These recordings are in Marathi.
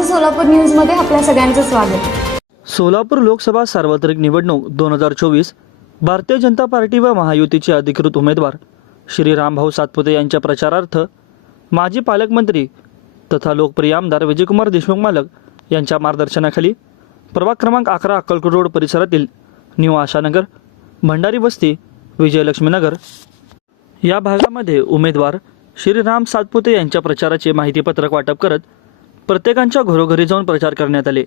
माझं सोलापूर न्यूजमध्ये आपल्या सगळ्यांचं स्वागत। सोलापूर लोकसभा सार्वत्रिक निवडणूक 2024 भारतीय जनता पार्टी व महायुतीचे अधिकृत उमेदवार श्री रामभाऊ सातपुते यांच्या प्रचारार्थ माजी पालकमंत्री तथा लोकप्रिय आमदार विजयकुमार देशमुख मालक यांच्या मार्गदर्शनाखाली प्रभाग क्रमांक 11 अक्कलकोट रोड परिसरातील न्यू आशानगर, भंडारी वस्ती, विजयलक्ष्मी नगर या भागामध्ये उमेदवार श्री राम सातपुते यांच्या प्रचाराचे माहितीपत्रक वाटप करत प्रत्येकांच्या घरोघरी जाऊन प्रचार करण्यात आले।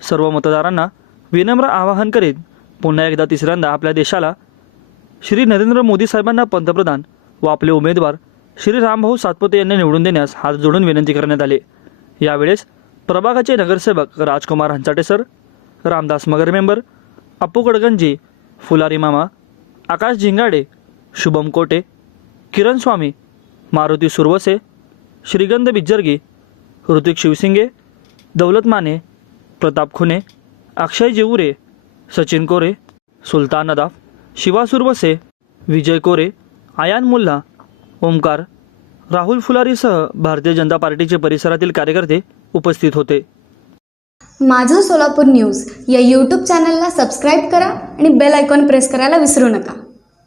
सर्व मतदारांना विनम्र आवाहन करीत पुन्हा एकदा तिसऱ्यांदा आपल्या देशाला श्री नरेंद्र मोदी साहेबांना पंतप्रधान व आपले उमेदवार श्री रामभाऊ सातपुते यांनी निवडून देण्यास हात जोडून विनंती करण्यात आले। यावेळेस प्रभागाचे नगरसेवक राजकुमार हंचाटे सर, रामदास मगर मेंबर, अप्पू गडगंजी, फुलारी मामा, आकाश झिंगाडे, शुभम कोटे, किरण स्वामी, मारुती सुरवसे, श्रीगंध बिज्जरगी, ऋतिक शिवसिंगे, दौलत माने, प्रताप खुने, अक्षय जेवुरे, सचिन कोरे, सुलतान नदाफ, शिवा सुरवसे, विजय कोरे, आयान मुल्ला, ओमकार, राहुल फुलारीसह भारतीय जनता पार्टीचे परिसरातील कार्यकर्ते उपस्थित होते। माझं सोलापूर न्यूज या यूट्यूब चॅनलला सबस्क्राईब करा आणि बेल आयकॉन प्रेस करायला विसरू नका।